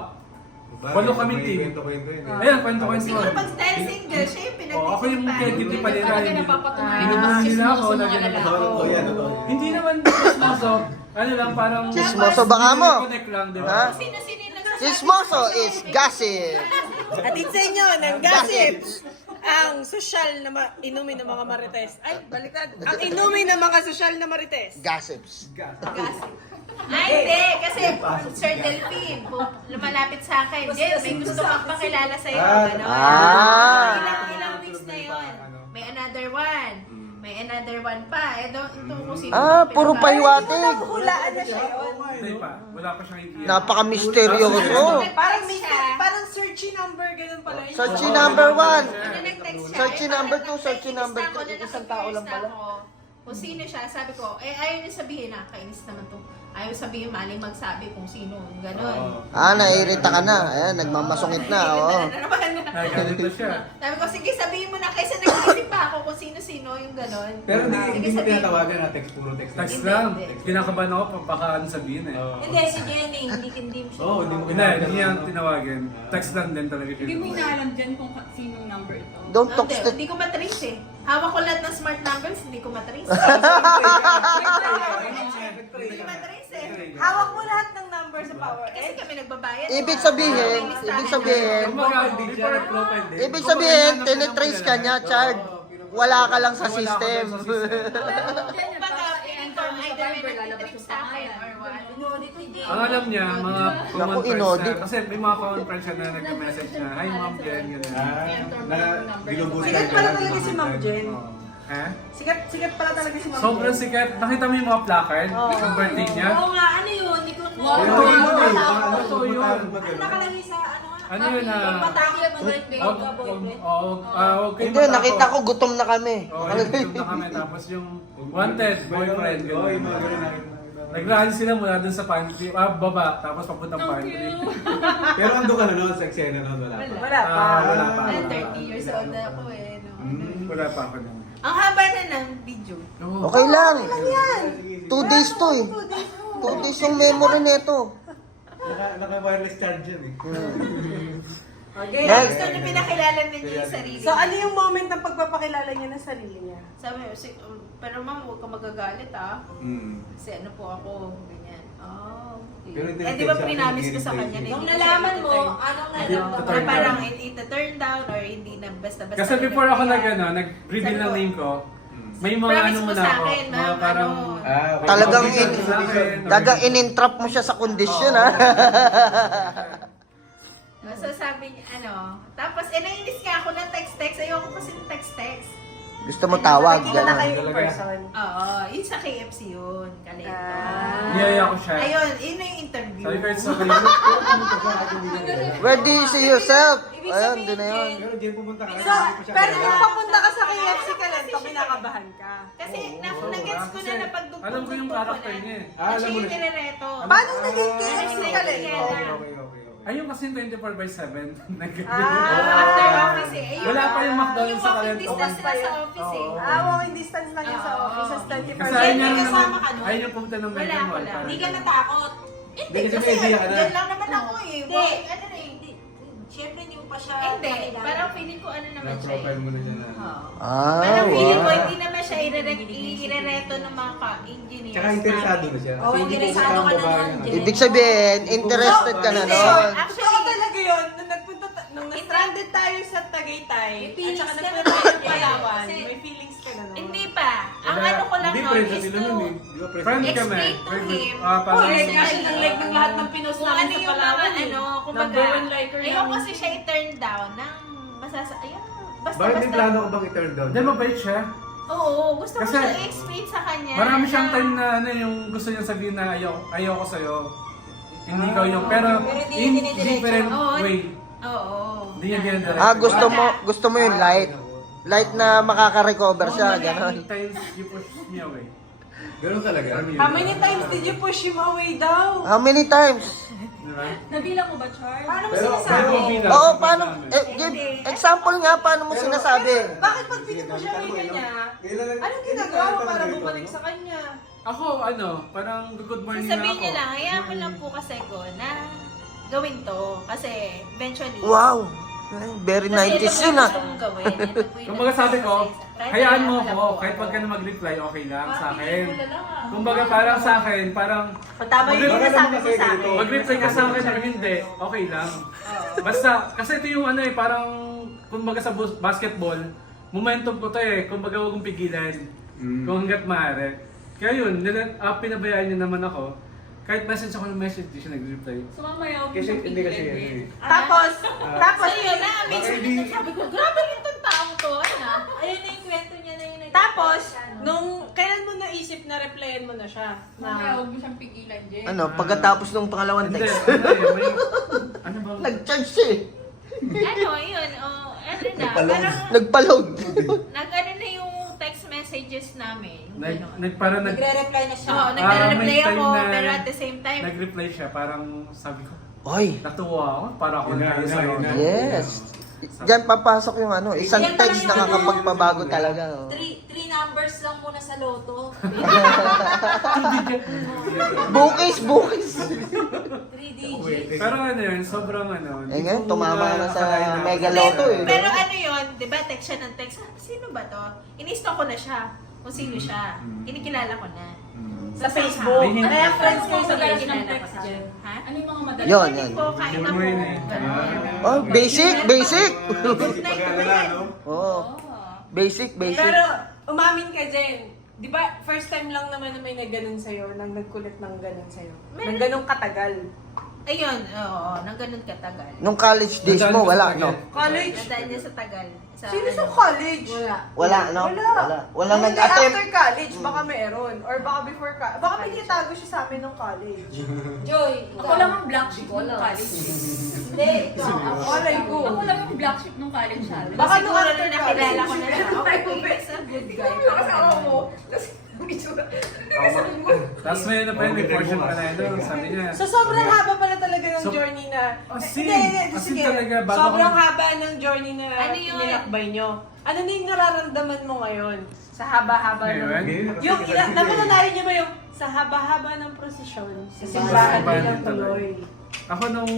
walo kaming team. Kwento-kwento yun. Ayan, kwento-kwento. Siguro pag dahil single, siya yung Ako yung creative pa nila. Talaga hindi- napapatunayan hindi na mas nila ako, chismoso mga lagyan ng- lalaki. Totoo yan, totoo. Hindi naman chismoso. Ano lang, parang... Chismoso baka mo? Connect lang, di Ha? ba? Sino-sino yung nagsasabi? Chismoso is gossip. Atid sa inyo ng gossips. Ang sosyal na inumin ng mga marites. Ay, baliktad. Ang inumin ng mga sosyal na marites. Gossips. Ay, hindi. Kasi Sir Delphine, lumalapit sa akin. Jen, may gusto kang pakilala sa'yo. Ganon. Ilang weeks na yun. May another one. May another one pa. Ito kung sino. Puro pahiwatig. Hulaan na siya yun. Hindi pa. Wala pa siyang idea. Napaka-misteryoso. Parang parang searchy number, ganun pala yun. Searchy number 1. Ano nag-text siya? Searchy number 2, searchy Nakainis number na ako 3. na Isang tao lang pala. Kung sino siya, sabi ko, ayaw niya sabihin na, kainis naman to. Ayaw sabihin, maling magsabi kung sino, gano'n. Nairita ka na. Ayan, nagmamasungit na. Oo. Nagalit na siya. Sabi ko, sige, sabihin mo na, kaysa nag-iisip pa ako kung sino-sino yung gano'n. Pero Sige, hindi mo sabihin tinatawagan na text, puro text. Text Hindi, lang. hindi. Kinakabahan ako baka ano sabihin eh. Hindi, si Jenny, hindi mo siya. Oo, hindi mo Hindi niya tinawagan. Text lang din talaga siya. Hindi mo inaalam dyan kung sinong number ito. Don't talk Hindi, to... hindi ko matrace eh. Hawak ko lahat ng smart numbers, hindi ko matrace. Hindi ko matrace eh. Hawak mo lahat ng number sa power. Kasi kami nagbabayad. Ibig diba? sabihin, May ibig listahan sabihin, eh. ibig sabihin, tinitrace ka niya, Chard. Wala ka lang sa Wala ka system. lang sa system. Kumbaga, feeling ko either may nag-trip sa akin or what. Ang alam niya, mga Naku, common friends inodit. na, kasi may mga common friends siya na nag-message na, hi ma'am Jen, gano'n. Sikat pala talaga si Ma'am Jen. Ha? Sikat pala talaga si Ma'am Jen. Sobrang sikat. Nakita mo yung mga placard ng birthday niya? Oo nga, ano yun? Hindi ko Totoo yun. nakalagay sa ano nga. Ano yun na? Pataki ang birthday Huwag ka, boyfriend. kayo Hindi, matakot. nakita ko gutom na kami. Oo, gutom na kami. Tapos yung wanted, boyfriend, gano'n. Nag-rally sila mula dun sa pantry, baba, tapos papuntang pantry. Pero ando ka na noon sa eksena noon, wala pa. Wala pa. Wala pa. 30 years old na ako eh. No? Wala pa ako nun. Ang haba na ng video. Okay lang. 2 days to eh. 2 days yung memory nito. Naka-wireless charge yan eh. Okay. Next. Gusto niya pinakilala niya yung sarili. So, ano yung moment ng pagpapakilala niya ng sarili niya? Sabi, pero ma'am, huwag ka magagalit ah. Mm. Kasi ano po ako, ganyan. Oh, okay. Pero Eh, di ba tinitake prinamis siya, ko sa kanya na Nung hindi ko nalaman siya mo, ito-turn. anong Ano, nalaman Ito-turn or parang down. ito-turn down or hindi na basta-basta. Kasi before ako nag-reveal ng name ko, may mga Promise ano mo muna sa ako, akin, mga ma'am, parang... ano. Talagang condition sa akin, or- Dagang in-entrap mo siya sa kondisyon, ha? So sabi niya, tapos nainis nga ako ng text-text. Ayoko kasi ng text-text. Gusto mo tawag, Nakikita na gano'n. kayo in person. Oo, yun sa KFC yun. Kalento. Niyaya ko siya. Ayun, yun na yung interview. Sabi ko, it's okay. Where do you see yourself? Ibig Ayun, sabihin, doon na yun. Pero Jen, pumunta ka na. So, hindi ko siya pero kilala. nung papunta ka sa KFC Kalento, kinakabahan ka. Kasi Oo, nag-gets ko na kasi na pagdugtong alam ko yung character niya eh. Alam Siya mo yung na. nirereto. Paano naging KFC Ah, Kalento? Okay. Ayun kasi 24/7. After office eh. Ayun, Wala pa yung McDonald's sa Yung Kalento. distance na sa office eh. Oo. Walking distance lang yun sa office. Sa 24. Kasi ayaw niya May naman, kasama ka doon? ayaw niya pumunta ng Wala, Mega Mall. wala. parang Hindi ka ganun. natakot. Hindi, Kasi kasi may idea ka na. dyan lang naman ako eh. Hindi. Ano na eh. Siyempre, hindi mo pa siya... Hindi, parang feeling ko ano naman siya eh. Na-profile mo na dyan na. Oo. Ah, Parang feeling ko wow. hindi naman siya irereto ng mga ka-engineers. Tsaka interesado na siya. Oo, interesado ka na nun, Jen. Ibig sabihin, interested ka na Hindi. nun. Actually, Ako talaga yun, nung stranded tayo sa Tagaytay, May at feelings saka ka nagpunta naman tayo ng eh. Palawan, Kasi- may feelings ka na naman. Hindi pa. Ang Wala. ano ko lang Hindi, nun friends na is sila to nun eh. Di ba, friends Friend na kami. explain to him. Oh, Parang, like, kasi ang like ng lahat ng pinost kung namin ano sa yung mga Palawan. ano, kumbaga, Number one liker ayaw namin. kasi siya i-turn down ng ayun, Bakit may basta. plano ko bang i-turn down? Hindi, mabait siya. Oo, gusto ko Kasi siya i-explain sa kanya. Marami siyang na- time na ano yung gusto niya sabihin na ayaw ko sa'yo. Hindi ikaw yung, pero Pero hindi in niya dinidiretso. different Oo. way. Oo. Hindi niya ginadiretso. Gusto mo yung light. Light na makaka-recover siya, gano'n. Times you push me away. Ganun talaga. How many times did you push him away daw? How many times? Diba? Nabilang mo ba, Char? Paano mo Pero- sinasabi? Pero bilang- Oo, paano? Give example nga, paano mo sinasabi? Bakit pag pinupush away ka niya, anong ginagawa mo para bumalik sa kanya? Ako, parang good morning Sasabihin na ako. niya lang, hayaan mo lang po kasi ko na gawin to. Kasi eventually. Wow! Very 90s yun ah. Kumbaga sabi ko, hayaan mo ako, kahit wag ka na mag-reply, okay lang sa akin. Kumbaga parang sa akin, parang Tama yung sinasabi mo sa akin. mag-reply ka sa akin or hindi, okay lang. Basta, kasi ito yung parang, kumbaga sa basketball, momentum ko to kumbaga huwag kong pigilan, kung hanggat maaari. Kaya yun, pinabayaan niya naman ako, kahit message ako ng message, di siya nag-reply. So mamaya, huwag Kasi mo hindi kasi pigilan ano din. eh. Tapos, So yun na, minsan Baka hindi- sabi ko, grabe rin itong taong to. Ayun na yung kwento niya na yun. tapos, kailan mo naisip na replyan mo na siya? Mamaya, Na, huwag mo siyang pigilan, Jen. Ano, pagkatapos ng pangalawang Hindi, text. ano ba? Nag-charge siya eh. Yun, ano na, Nagpaload. parang Nagpa-load. nag-ano na yung text messages namin. Parang Nagre-reply na siya. Oo, nagre-reply may time ako, na- pero at the same time, nag-reply siya, parang sabi ko, Oy, natuwa ako, para ako Yun na, yun na, yun na. yes. Diyan papasok yung isang text na nakakapagpabago talaga. Oh. Three numbers lang muna sa loto. Bukis! 3 digits. Pero yun, sobrang Eh ngayon, tumama na sa akalain Mega natin. Lotto eh. pero ano yun, di ba, text siya ng text, sino ba to? Inistok ko na siya, kung sino siya. Kinikilala ko na. sa Facebook. May hint. Kaya friends kayo sa Madalas Facebook. ng text, Jen. Ha? Ano yung mga madalas? Yun, Hindi yun. po, kain Good ako. morning. Ganun. Oh, basic! Basic! Good night ko Pag-alala, yan. no? Oo. Basic, basic. Pero, umamin ka, Jen. Di ba, first time lang naman na may nagganon sa'yo, nang nagkulit ng ganon sa'yo. Nang ganong katagal. Ayun, oo, nang ganun katagal. Nung college days mo, wala, no? College? Nadaan niya sa tagal. Sino sa college? Wala. Wala, no? Wala Hindi, nag-attempt. after college, baka meron. Or baka before college. Baka may tinatago siya sa amin nung college. Joy, Ako lang ang black sheep nung college. Hindi, ikaw. Malay ko. Ako lang ang black sheep nung college siya. Baka nung Siguro after na nakilala ko na college. siya. Okay, he's a good guy. Kasama mo. Tapos may pa yun, may portion pa na yun, sabi niya. So sobrang haba pala talaga ng So- journey na... Asin! Hindi, Asin sige. talaga, bago Sobrang ka- haba ng journey na Ano yun? tinilakbay nyo. Ano na yung nararamdaman mo ngayon? Sa haba-haba ng... Ngayon? Yung, napalalayan niyo ba yung sa haba-haba ng prosesyon sa simbahan Simbahan nilang din tuloy? Ako nung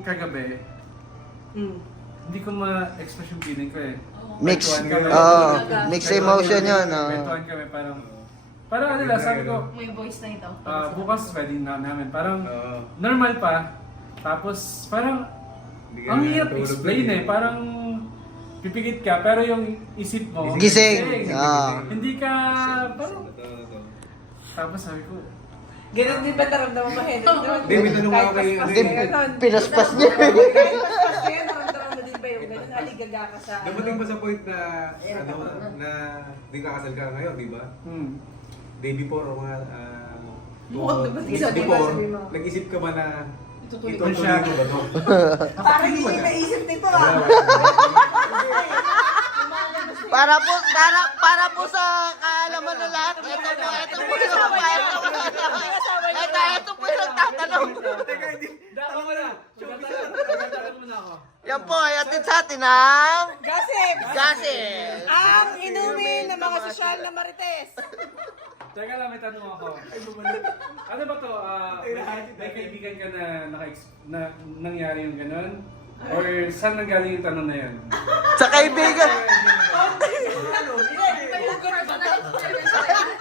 kagabi, Mm. hindi ko ma-express yung feeling ko eh. Mix. Kwentuhan kami. Oo. Mixed emotion yun. Kwentuhan kami, parang ano lang, sabi ko, May voice na ito. bukas wedding na namin. Parang Oo. normal pa. Tapos parang Hindi ka ang na hirap natulog explain dun eh. Parang pipikit ka, pero yung isip mo, Gising. Ah. Hindi ka, parang, Ito. tapos sabi ko, Ganun din ba naramdaman mo, Henry? Hindi, may tanong ako kay- Kahit Hindi, paspas pinaspas niya. Kahit paspas ka yan, naramdaman mo din ba yung ganun? Aligaga ka sa... Dumating ba sa point na, na di kakasal ka ngayon, di ba? Day before o mga, Huwag naman sabi mo, before, sabi mo. nag-isip ka ba na Itutuloy itutuloy siya. ko ba to? Parang hindi naisip nito ah. Para po sa kaalaman ng lahat, ito po yung nagtatanong. Dako mo na! Magtatanong mo na ako. Yan po, ay atin sa atin ang Gossip! gases. Ang inumin ng mga sosyal na marites. Teka lang, may tanong ako. Ano ba to? May kaibigan ka na, na nangyari yung ganun? Or saan nanggaling yung tanong na yun? Sa kaibigan.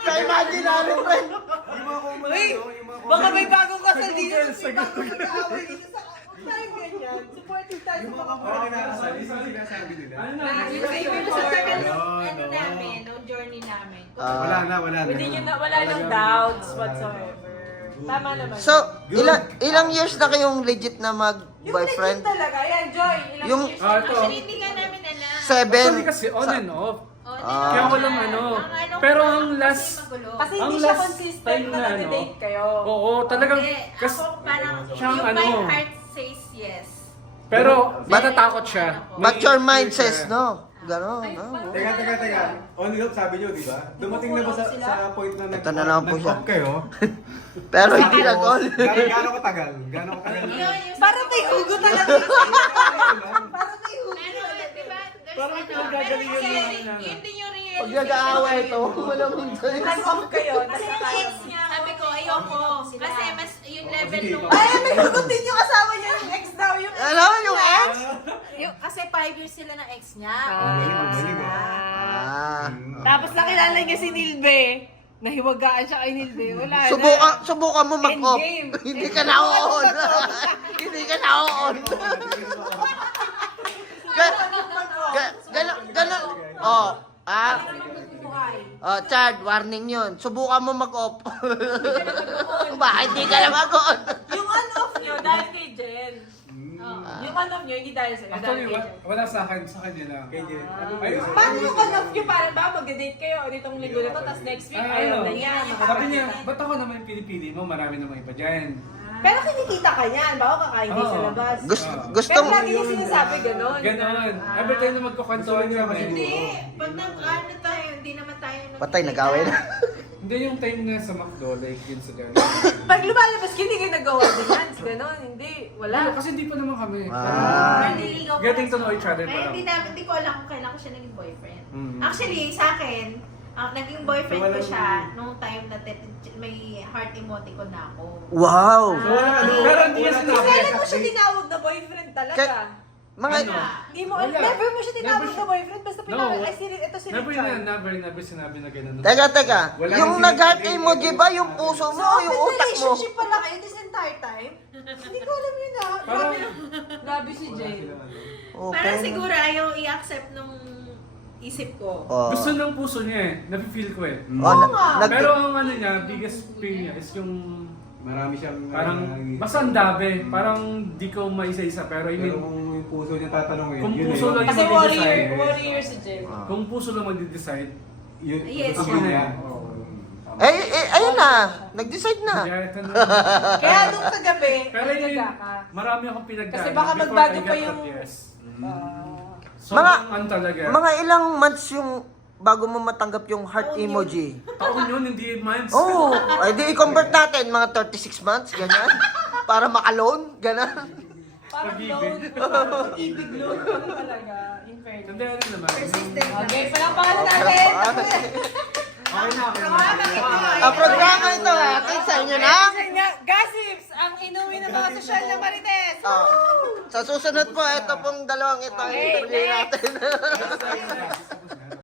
Sa imaginary friend. Yung mga kumula, Uy, no? Yung mga baka may bagong kasal dito. May bagong nag-aaway dito sa... Huwag tayo ganyan. Supportive tayo Yung mga parang kinakasal, yung sinasabi nila. Ano na? Yung favorite sa tagal ng No, ano no. namin, no journey namin. Wala na. Hindi nyo na, wala nang doubts whatsoever. Tama naman. So, ilang years na kayong legit na yung mag-boyfriend? legit talaga. Yan, Joy. Ilang Yung- years Ah, na. ito. Actually, hindi ka namin alam. 7? Actually kasi on and off. Oh, Ah. Kaya walang ano. Pero ang last... magulo. Kasi Ang hindi siya last consistent time na na, nag-date kayo. Oo, talagang... Hindi, Kas, ako parang, siyang yung ano. my heart says yes. pero matatakot siya. But your mind May- says no. Ganon, no? Teka. On and off, sabi nyo, di ba? Dumating na ba sa point na Ito na lang po siya. nag-off kayo? Pero hindi nag-all. Gaano katagal? Gaano katagal? Parang may hugo talaga. Parang may hugo. Ano, di ba? There's Parang ano, pinagagalingan pero lang kasi, namin. yun din yung reality. Pag nag-aaway ito, malamang tayo. Nag-off kayo. Kasi yung ex niya, sabi ko, ayoko. Kasi mas yung level sige. nung... Ay, may hugot din yung asawa niya. Yung ex daw. Yung Ano, yung ex? Kasi 5 years sila ng ex niya. Bumalik Ah. Tapos nakilala niya si Nilbe. Nahiwagaan siya kay Nilbe. Wala na. Subukan mo mag-off. Endgame. Hindi ka na-on. Hindi ka na-on. Ganon. Oh, Oh, Chad, warning yun. Subukan mo mag-off. Bakit hindi ka na mag-on? Yung on-off niyo dahil kay Jen. Yung on-off niyo, hindi dahil sa'yo. Actually, Dahil kay Jen. wala sa kanya lang. Kay Jen. Ay, Paano yung on-off niyo? Parang ba mag-date kayo nitong linggo na to, tapos next week, ayaw na yan. Sabi niya, ba't ako naman pinipili mo? Marami namang iba dyan. Pero kinikita ka niyan, baka kakain din sa Oo. labas. Gusto Pero mo. lagi niya sinasabi gano'n. Ganon. Every time na magkukwentuhan kami. Hindi. Pag nag-ano tayo, hindi naman tayo Patay, nag-away na. Hindi yung time na sa McDo, like yun sa gano'n. Pag lumalabas ka, hindi kayo nag-award the hands, gano'n. Hindi, wala. Kasi hindi pa naman kami. Naliligaw pa Getting lang to know siya. each other pa Kaya lang. hindi ko alam kung kailan ko siya naging boyfriend. Mhm. Actually, sa akin, naging boyfriend ko siya nung time na may heart emoticon na ako. Wow. Pero hindi niya sinabi. Kailan mo siya tinawag na boyfriend talaga? Mga, Hindi mo, Wala. never mo siya tinawag Never na boyfriend, basta pinawag, No. ay, ito si Never Richard. never sinabi na gano'n. teka. Wala Yung nang nag-heart sinasabi. emoji ba? Yung puso mo, So, yung open utak mo? relationship pala kayo this entire time? Hindi ko alam yun ah. Parang, Grabe si Jay. Parang siguro ayaw i-accept nung isip ko. Oh. gusto ng puso niya eh. Nafe-feel ko eh. Oh, Pero ang ano niya, biggest pain niya is yung Marami siyang... parang, basta ang dabe. Parang di ko maisa-isa. Pero I Pero mean, kung yung puso niya tatanungin, Kung yun puso na lang yun. Kasi warrior si Jay. kung puso lang mag-decide, Yun, Yes. gusto niya. Oo. ayun na. Nag-decide na. Kaya ito na. Kaya nung kagabi, Pero yun, nagda ka. marami akong pinagdaan. Kasi baka before magbago I got pa that yung... yes. Ah. Sobrang ano talaga. Mga ilang months yung bago mo matanggap yung heart emoji. Taon yun, hindi months. Oh, ay di i-convert natin mga 36 months, ganyan. Para maka-loan, ganun. Parang Pag-ibig. loan. Pag-ibig loan pa talaga. In fairness. Hindi, ano naman. Okay, palakpakan natin. Okay na, okay na. Ang programa ito, atin sa inyo na. Gossips, ang inuwi ng mga sosyal na marites. Oh, sa susunod po, ito pong dalawang ito ang Okay, interview natin. next.